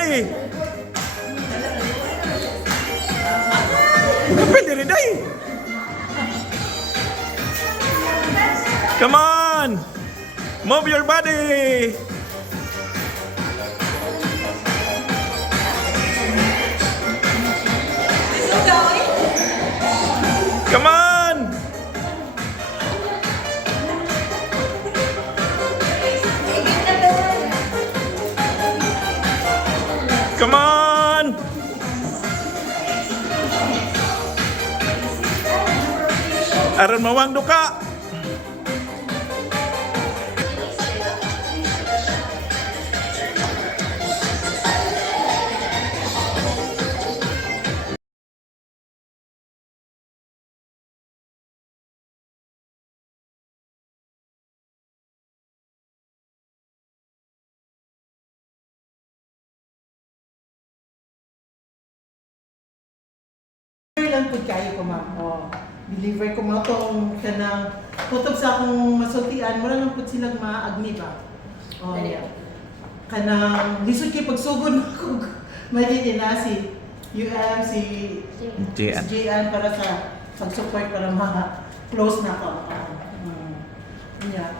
body. Pwede rin ay. Come on. Move your body. Come on. Come on. Aron mawang duka. Lang po kayo ko ma'am. Deliver ko mo itong kanang putog sa akong masultian. Wala lang po silang maagni ba? Yeah. Kanang lisod kayo pagsugod ako. May si UM, si JN para sa pag-support para ma-close na ako. Yeah.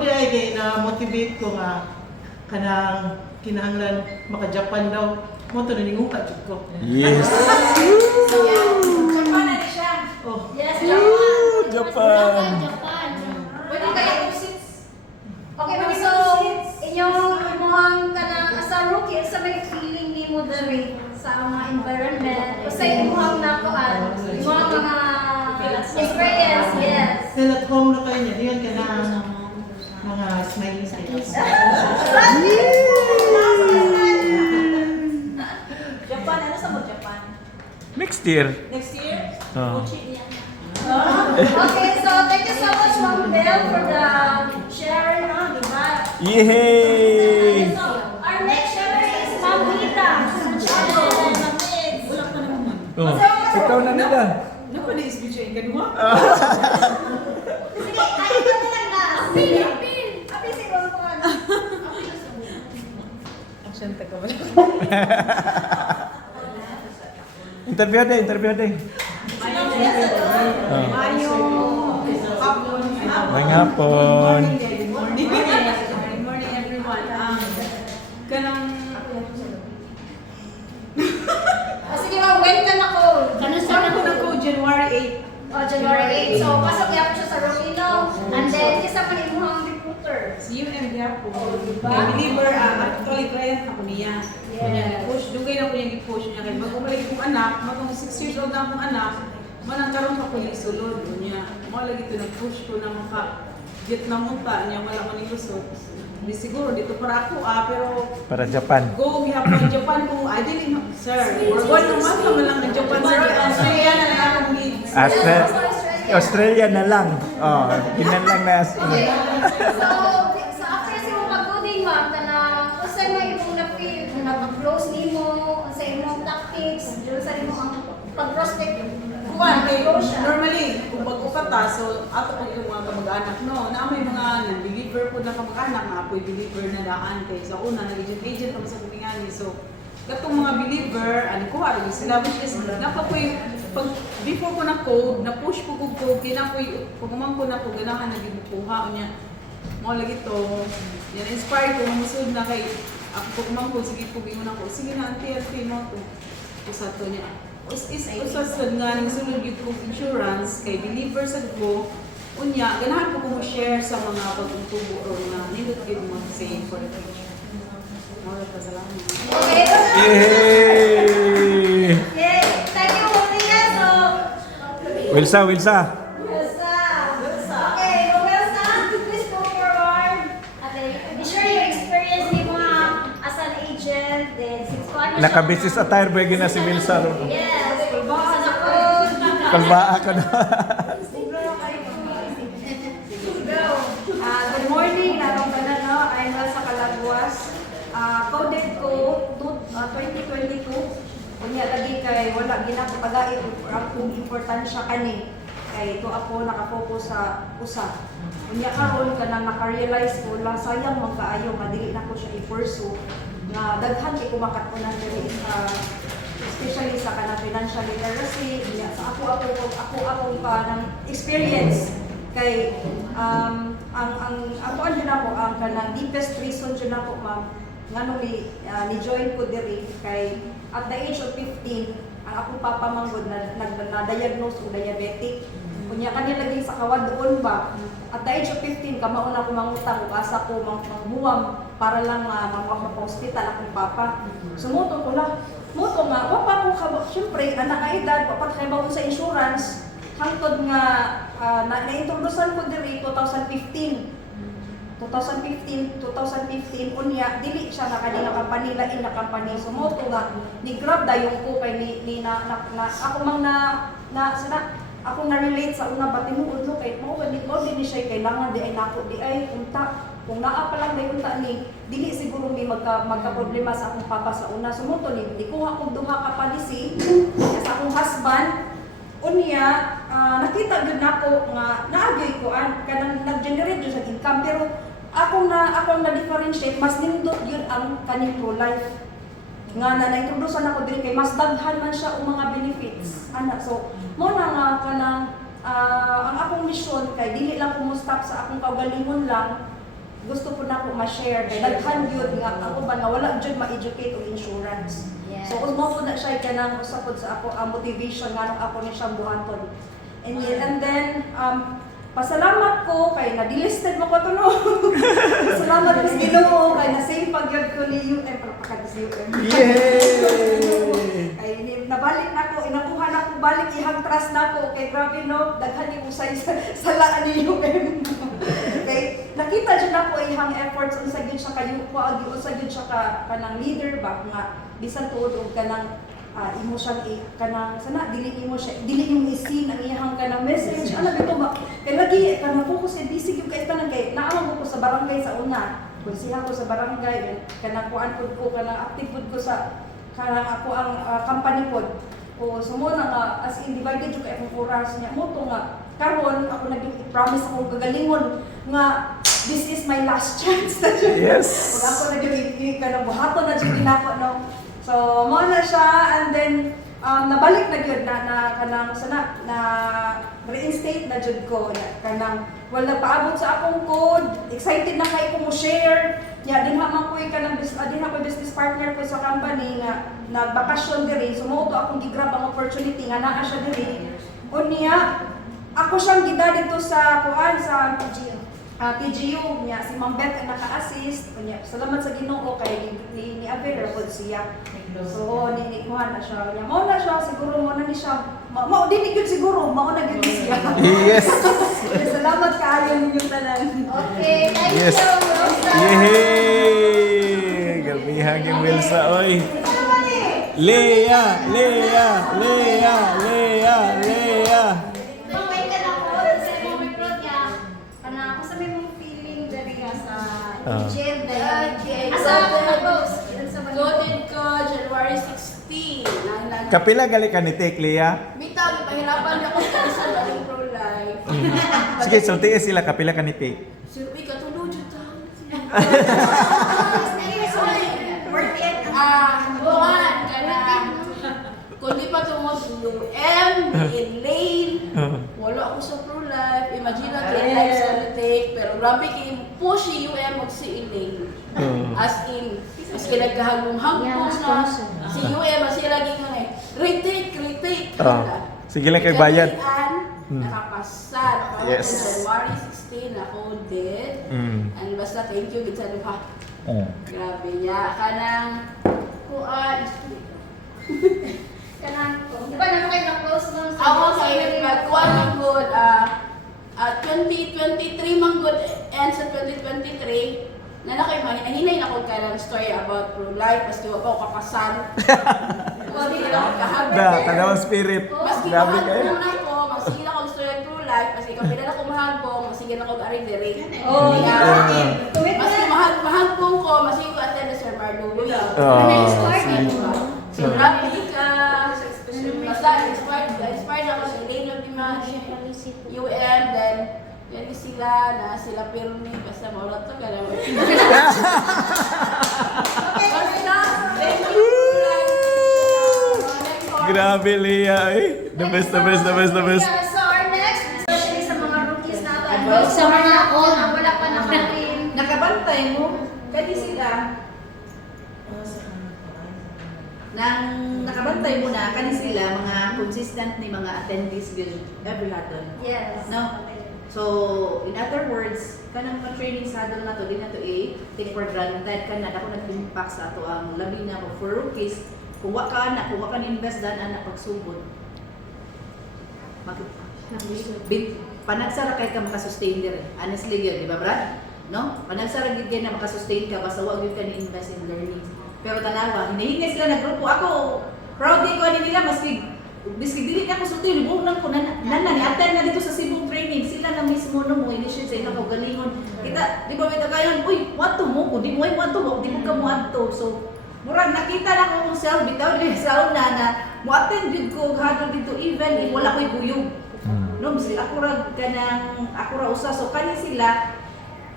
Day kay na-motivate ko nga kanang kinahanglan maka-Japan daw. Mo to naninguka jud ko. Yes. Japan na siya. Oh. Yes, Japan. Japan. Pwede kayo 2 seats. Okay, so inyong kanang sa rookie sa may feeling nimo diri sa mga environment o sa imong nakuan, imong mga experience, yes. Then at home na kayo niya, diyan ka na mga smiling faces. Japan, ano sa mo Japan? Next year. Next year? Oh. Okay, so thank you so much Ma'am Belle for the sharing, no, diba? Yay! So, our next sharer is Ma'am Rita. Oh, ikaw na nila. Naku na isbidyo yung ganun. Sige, ayaw ko na lang na. Apil. Apil siguro ko. Action ta ka wala. Interview din. Ngayong hapon. Good morning everyone. Kanang Sige ma'am, when ka na ko? saan ko na ko January 8. January 8. So, pasok yan siya sa Rufino. And then, isa pa rin mo ang recruiter. Si UM Diapo. Diba? Believer, actually client ako niya. Yes. Push, dugay na ko yung i-push niya. Kaya mag-umalik akong anak, matong 6 years old na akong anak, manang karoon ako yung sulod niya. Mga lagi ito, nag-push ko na maka-get na munta niya, malaman yung lusot. Hindi siguro, dito para ako pero Para Japan. go, Japan, Japan kung I didn't, sir. Or one month lang ng Japan, sir. Australia na lang akong needs. Australia na lang. Oh, ginan lang na. Okay. So after si mo pag-coding ma'am, kanang usay mo imong na-feel, kung nag-close nimo, sa imong tactics, dito sa imong ang pag-prospect. Kuwan, normally, kung mag-upata, so ato po yung mga kamag-anak, no, na may mga nag-deliver po na kamag-anak, nga po deliver na daan kay sa una, nag-agent kami sa kutingani. So, katong mga believer, ano ko, ano sila, which is, napa po yung, pag, before ko na code, na-push po ko code, kina po yung, pagumang ko na po, ganahan na ginukuha niya. Mga lagi to, yan, inspired ko, mamusod na kay, ako pagumang ko, sige po, gingon ako, sige na, auntie mo to. Usa to niya. Usasad nga ng sulod yung kong insurance, kay deliver sa ko, unya, ganahan po kung share sa mga pagtutubo o na nilot yun mo save for the future. Mga pasalamat. Okay. Yay! Yes. Thank you, Maria. So, Wilsa. Wilsa. Okay, Wilsa, please go forward. Okay, share your experience ni mo as an agent. Then, since Naka-business attire ba yun na si Wilsa? Yes. Baka na ko. Kalbaa ka na. Good morning, narong tanan no. I'm sa Calaguas. Coded ko 2022. Unya lagi kay wala ginapagay ang importansya kani. kay ito ako nakafocus sa usa. Unya karon kanang naka-realize ko lang sayang man kaayo nga dili na ko siya i-pursue nga daghan kay kumakatunan diri especially sa kanang financial literacy unya sa ako pa ng experience kay ang ato jud ako ang kanang deepest reason jud ako ma'am ngano ni join ko diri kay at the age of 15 ang ako papa manggod na diagnose og diabetic. Kunya kani lagi sa kawadon ba? At the age of 15 kamao na ko mangutang ug asa ko manghuwam para lang mapa-hospital akong papa. Sumuto ko lang. Muto nga wa pa ko syempre anak nga edad wa pa kay bawon sa insurance hangtod nga na-introducean ko diri 2015 unya dili siya na kani nga company lain na company sumoto nga ni grab dayon ko kay ni na ako mang ako na relate sa una ba tinuod no kay mo din siya kailangan di ay nako di ay unta kung naa pa lang day unta ni dili siguro may magka problema sa akong papa sa una sumoto ni kuha kog duha ka policy sa akong husband unya nakita gyud nako nga naagay ko kanang nag-generate gyud sa income pero akong na differentiate mas nindot yun ang kaning pro life nga na-introduce ako diri kay mas daghan man siya og mga benefits ana so mo na nga kanang ang akong mission kay dili lang ko mo stop sa akong kaugalingon lang gusto po nako ma-share kay daghan gyud nga ako ba nga wala jud ma-educate og insurance. Yes. So kung mo na siya kanang usapod sa ako ang motivation nga ako ni siyang buhaton. And then pasalamat ko kay na-delisted mo ko to no. Salamat sa Ginoo kay na-save pagyud ko ni UM para sa UM. Yay! Ay nabalik nako inakuha nako balik ihang trust nako kay grabe no daghan ni usay sa laan ni UM. Kay nakita jud nako ihang efforts unsa gyud siya kayo ko agi unsa gyud siya kanang leader ba nga bisan tuod og kanang imo siyang kanang sana dili imo siya dili yung isin ang iyang kanang message ana bito ba kay lagi kanang focus kay busy gyud kay tanan kay naamang ko sa barangay sa una kun siya ko sa barangay kanang kuan pud ko kanang active pud ko sa kanang ako ang company pod o sumo na nga as in divided jud kay akong oras niya mo to nga karon ako nag-promise ako gagalingon nga this is my last chance na jud Yes. pag ako nag-ibig kanang buhaton na jud ginako no. So, mo na siya and then nabalik na gyud na kanang sana na reinstate na jud ko kanang wala paabot sa akong code excited na kay ko mo share din ha man ko kanang din ako business partner ko sa company nga nagbakasyon diri sumoto akong gigrab ang opportunity nga naa siya diri unya ako siyang gida dito sa kuan sa TGU niya si Ma'am Beth ang naka-assist kunya salamat sa Ginoo kay ni available siya so ni kuha na siya niya mao na siya siguro mo na ni siya mao din gyud siguro mao na gyud siya Yes. salamat kaayo ninyong tanan Okay, thank Yes. you, Rosa. Yehey! Gabihang yung Wilsa, oy. Lea! Lea! Lea! Lea! Lea! Pag-wait ka lang po, sa imong recruit niya, kana, kung sa may mong feeling dari ka sa jail dahil. Asa ako na-post? Loaded ko January 16. Kapila gali ka ni Tek, Lea? Bitaw, pahirapan ako sa laling pro-life. Sige, sultiin sila kapila ka ni Tek. Sir, uy, katulog dyan tayo. Worth it. Buwan ka na. Kung di pa tumot UM, Elaine, wala ako sa pro-life. Imagine na 3 lives on the take. Pero grabe kayo, push si UM mag si Elaine. As in, mas kinagkahagong-hagong na. Si UM, mas lagi nga eh, retake. Sige lang kay bayad. Nakapasa. Yes. January 16, ako dead. And basta thank you, good sa luha. Grabe niya. Kanang, kuan. Kanang, di ba naman kayo na-close nun sa Ako kay kuan man good, 2023 man good, and sa 2023, nanakay man, hinay na ko ka ng story about pro-life, mas di ko kapasan. Maski na ako kahagod. Tanawang spirit. Maski Grabe mahal kayo. mo na ko, maski na akong story pro-life, maski kapila na ko mahagbong, maski na ako garing diri. Oh, Maski mahagbong ko, maski ko attend na Sir Marlo Louis. Oh, So, grabe ka. Basta, inspired ako sa Elaine of the na UM, then yan sila na sila pirmi basta maulat to kada mo. Grabe, Leah, eh. The best, the best, the best, the best. Yeah, so our next, especially sa mga rookies natin, sa mga old na wala pa nakarating. Nakabantay mo, kadi sila nang nakabantay mo na kani sila mga consistent ni mga attendees gyud every haton. Yes. No? So, in other words, kanang pa-training sa adol na to, di na to take for granted ka na, ako nag-impact sa ato ang labi na mo for rookies, kung wa ka invest dan anak pagsugod. Panagsara kay ka makasustain dire. Honestly yun, di ba Brad? No? Panagsara gid kay na makasustain ka, basta wa gyud ka ni-invest in learning. Pero tanawa, hinahingay sila nagrupo. Ako, proud din ko nila, maski dili ka ko sulti, libunan ko na ni-attend na dito sa Cebu training. Sila na mismo no mo initiate sa ilang kaugalingon. Kita, di ba may tagayon, uy, wato mo ko, di mo ay wato mo, di mo ka mo adto. So, murag nakita na ko mong self, bitaw din sa una na mo-attend din ko, hadol dito even if wala ko'y kuyog. No, kasi ako ra usa. So, kani sila,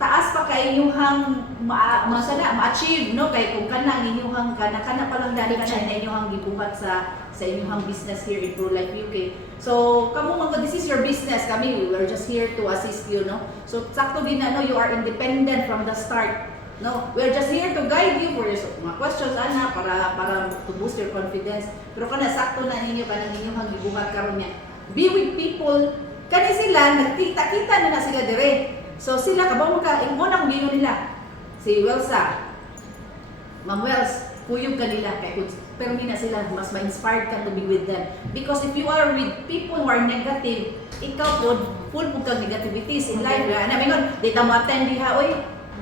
taas pa kay inyuhang ma-achieve, no? Kay kung kana inyuhang kana pa lang dali kana inyuhang gibuhat sa inyuhang business here in ProLife UK. So, kamo mga this is your business, kami we were just here to assist you, no? So, sakto din na no, you are independent from the start. No, we're just here to guide you for your mga questions ana para to boost your confidence. Pero kana sakto na ninyo kanang inyuhang gibuhat karon niya. Be with people. Kani sila nagkita-kita na sila dire. So sila kabaw ka, imo na kung gingon nila. Si Welsa, Ma'am Wells, kuyog ka nila kay pero hindi na sila mas ma-inspired ka to be with them. Because if you are with people who are negative, ikaw po, full po kang negativities in life. Ana mingon, di ta mo attend diha oy.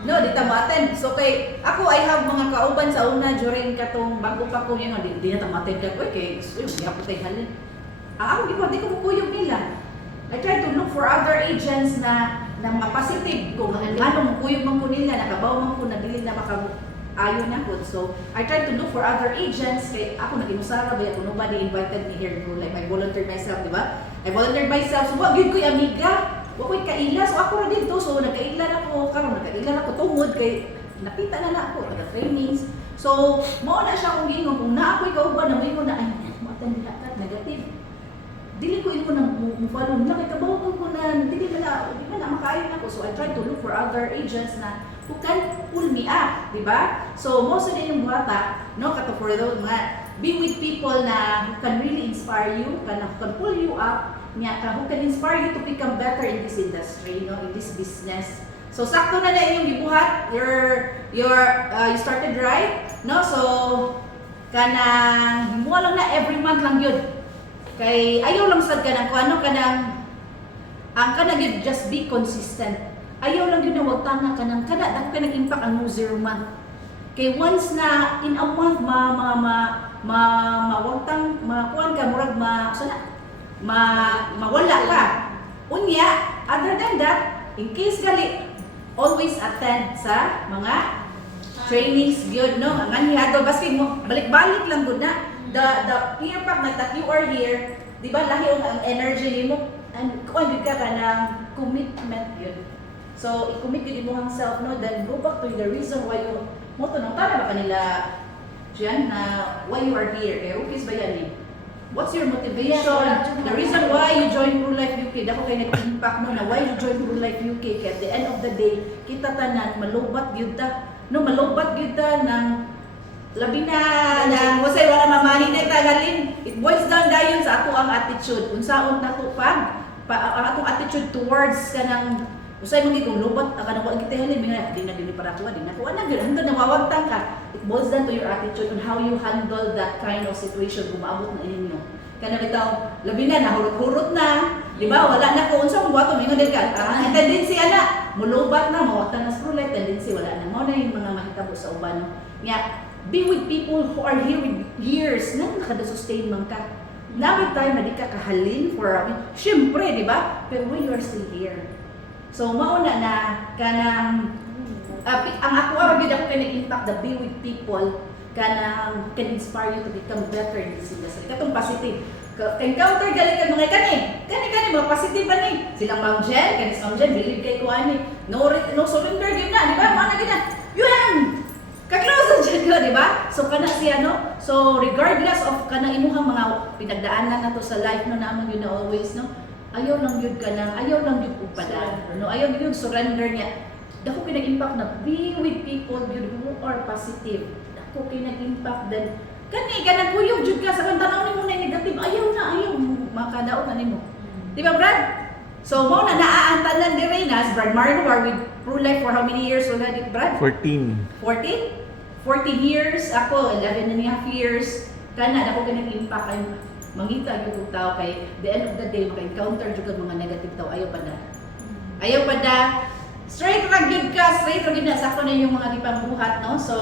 No, di ta mo attend. So kay ako I have mga kauban sa una during katong bago pa ko yun, di na ta mo attend ka oy kay di ako tay halin. Ako di ko kuyog nila. I try to look for other agents na mga positive kung anong kuyog man ko nila, nakabaw man ko na dili na maka-ayon ako. So, I try to look for other agents kay ako nag-imusara ba ako nobody invited me here to like I volunteered myself, di ba? I volunteered myself. So, wag yun ko'y amiga. Wag ko'y kaila. So, ako na dito. So, nagkailan ako. Karon nagkailan ako tungod kay nakita na ako taga-trainings. So, mao na siya kung gingon kung na ako'y kauban na mo na ay mo attend ka negative. Dili ko imo nang follow na kay kabaw ko na di na makayon ako. So I try to look for other agents na who can pull me up, di ba? So most of yung bata, no, kato for those mga be with people na who can really inspire you, who can pull you up, who can inspire you to become better in this industry, no, in this business. So sakto na inyong gibuhat, you started right, no? So kanang mo lang na every month lang yun. Kay ayaw lang sad ka ng ano kanang ang kanang just be consistent. Ayaw lang yun na wag tanga ka ng kada dako ka nag-impact ang 0 month. Kay once na in a month mawagtang makuan ka murag mawala ka. Unya, other than that, in case gali always attend sa mga trainings gyud no. Ang anhiyado baski mo balik-balik lang gud na. The impact that you are here, di ba lahi ang energy nimo and kuan gyud ka kanang commitment yun. So i-commit gyud imong self no, then go back to the reason why you mo to nang tara ba kanila diyan na why you are here. Kay rookies ba yan eh? What's your motivation? The reason why you join ProLife UK, dako kay nag-impact no na why you join ProLife UK kay at the end of the day kita tanan malubat gyud ta. No, malubat gyud ta ng labi na wasay wala mamahin na tagalin. It boils down dayon sa ato ang attitude. Unsaon nato pa atong attitude towards kanang usay mo gid kung lubat kanang wa kita halin mga di na dili para tuwa di na tuwa na gyud hangtod nawawagtang ka. It boils down to your attitude on how you handle that kind of situation kung maabot na ninyo. Kanang bitaw labi na nahurot-hurot na, di ba? Wala na ko unsa mo buhaton mingon din ka. Ang tendency ana, mulubat na mawagtang na scroll tendency wala na mo na yung mga mahitabo sa uban. Nya be with people who are here with years na nakada-sustain man ka. Namin tayo na di ka kahalin for syempre, di ba? Pero when you are still here. So, mauna na kanang ang ako aragid ako kay nag-impact the be with people kanang can inspire you to become better in this industry. Katong positive. encounter gali ka mga kani mga positive ba ni silang Ma'am Jen kani si Ma'am Jen believe kay ko ani no surrender gyud na di ba mo na gina yun ka-close dyan ko, di ba? So, kana siya, no? So, regardless of kana imuhang mga pinagdaanan na to sa life, no, naman yun na always, no? Ayaw lang yun ka nang, ayaw lang yun upadan, no? Ayaw yun surrender niya. Dako pinag-impact na be with people who are positive. Dako pinag-impact din. Kani, kanaguyog jud ka sa tanaw nimo na negative. Ayaw makadaot na nimo. Di ba, Brad? So, mo na naaantanan di Reynas, Brad Marnowar with True Life for how many years already, Brad? 14. 14 years, ako 11 and a half years. Kana ako nag-impact ay mangita yung tao kay the end of the day maka-encounter jud mga negative tao ayaw pa da. Ayaw pa da. Straight ra gyud ka, straight ra gyud na sakto na yung mga dipang buhat, no? So,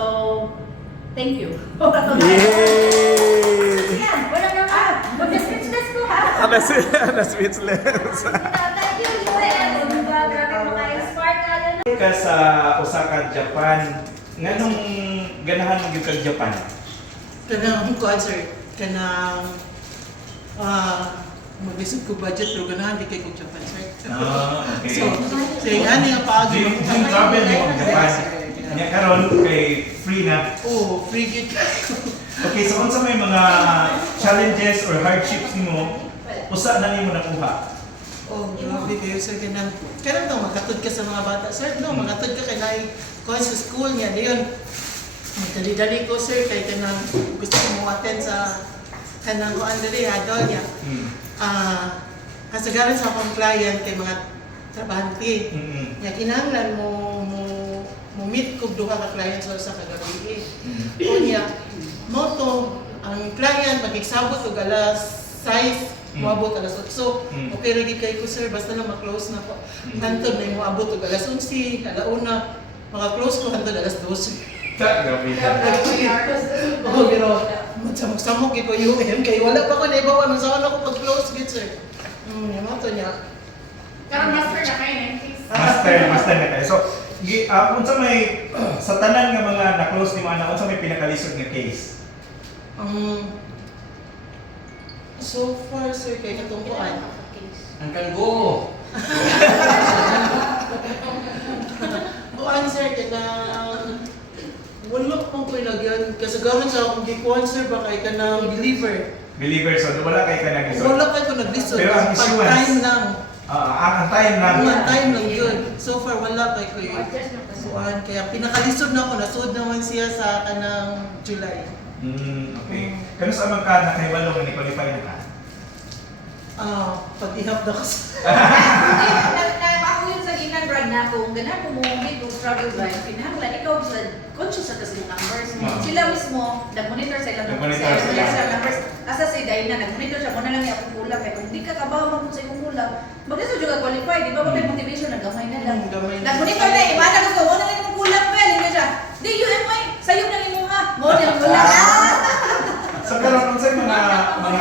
thank you. Yay! Yan, wala na ka. Mag-speechless ko ha. Na-speechless. Thank you, UL. Grabe mga inspired ka na. Ka sa Osaka, Japan, nganong ganahan mo gyud kag Japan? Kanang concert, kanang mag-isip ko budget pero ganahan di kay kong Japan, sir. Okay. So, yung ani nga paagi. Yung travel ni kong Japan. Nya karon kay free na. Oh, free gig. Okay, so unsa may mga challenges or hardships nimo usa na nimo nakuha? Oh, grabe kayo, sir. Kanang daw, makatod ka sa mga bata. Sir, no, makatod ka kay Lai Kuan sa school niya. Diyon, dali-dali ko, sir, kay kanang gusto ko mo attend sa kanang kuan dali, hadol niya. Kasagaran sa akong client kay mga trabahante. Niya, kinahanglan mo meet ko duha ka client sa kagabi. O niya, moto, ang client, mag-iksabot o alas 6, moabot alas 8. Okay, ready kayo ko, sir, basta lang ma-close na po. Hantod na yung moabot o alas 11, alauna, maka-close ko hantod alas 12. Grabe ka. Oo, pero magsamok-samok ko yung kay wala pa ko na ibawa nung saan ako pag-close git, sir. Yung moto niya. Karang master na kayo, 90s. Master na kayo. So, unsa may sa tanan nga mga na-close ni mga anak, unsa may pinakalisod nga case? So far, sir, kay itong kuan. Ang kalbo. Kuan, sir, kay na wala pang pilagyan. Kasagahan sa akong gikuan, sir, baka ka na believer. Believer, so wala kay ka nag-isod. Wala kayo ko nag-listen. Pero ang issuance, time lang. Ang time lang. Ang time lang yun. So far, wala kayo ko yun. Kuan, kaya pinakalisod na ako. Nasud naman siya sa kanang July. Okay. Kano sa man ka nakahibalong nga ni-qualify na ka? Pag-ihap na kasi. Ako yun sa ginan, Brad, na kung gana ko mumit o struggle drive, pinahanglan, ikaw sa conscious sa kasi numbers. Sila mismo, nag-monitor sa ilang numbers. Asa si Dayna, nag-monitor siya, muna lang yung akong kulang. Kaya kung di ka kabaw mag sa iyong kulang, mag-isa juga qualify, di ba? Mag motivation, nag-gamay na lang. Nag-monitor na, imana ko, muna lang yung kulang pa, hindi siya. Di, UMY, sa'yo na yung mga, muna yung kulang. So karon unsay mga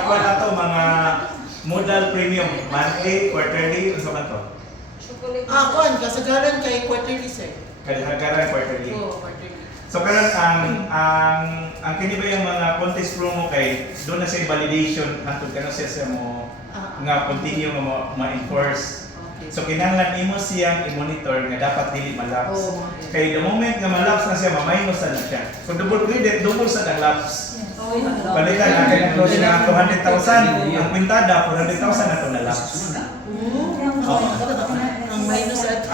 kuan ato, mga modal premium, monthly, quarterly, unsa man to? Kuan, kasagaran kay quarterly, sir. Kadahagaran quarterly. Oo, quarterly. So karon ang kini ba yung mga contest promo kay doon na siya validation hantod kano siya mo nga continue mo ma-enforce. Okay. So kinahanglan imo siyang i-monitor nga dapat dili malapse. Oh, Kay the moment nga malapse na siya, ma-minus na siya. Kung double credit, double sa ang lapse. Balikan na kay close na 200,000, ang kwintada 400,000 na to na lapse. Ang minus at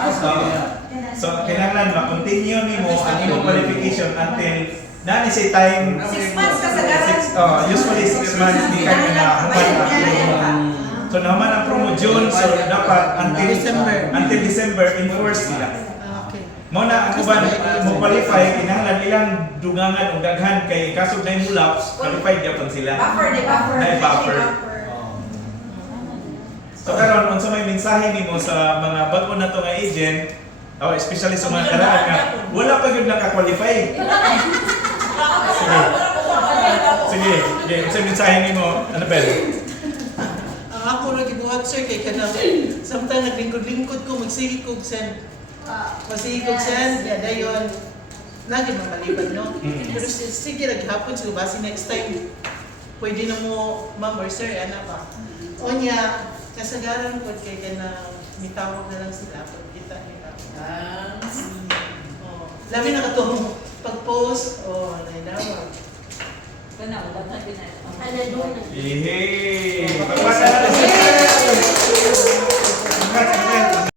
So kinahanglan ma-continue nimo ang imong qualification until na say time 6 months kasagaran. usually 6 months di ka na so naman ang promo June, so dapat until December enforce sila. Okay. Mo na ang uban mo qualify kinahanglan ilang dugangan o daghan kay kasog na yung lapse qualified gyapon sila. Buffer, di buffer. Ay, buffer. So karon unsa may mensahe nimo sa mga bag-o na to nga agent, especially sa mga karaan nga wala pa gyud naka-qualify. Sige, unsa may mensahe nimo, Annabel? Ako lagi buhat, sir, kay kanang sometimes naglingkod-lingkod ko, magsigig kog send. Masigig kog send, dayon. Lagi mamaliban, no? Pero sige, naghapon, so basi next time. pwede na mo, ma'am or sir, ano ba? O niya, kasagaran po kay na mitawag na lang sila pag kita nila. Oh, labi na katong pag-post, nainawag. Kana, wala tayo na. Ano doon? Ihey! Pagpasa na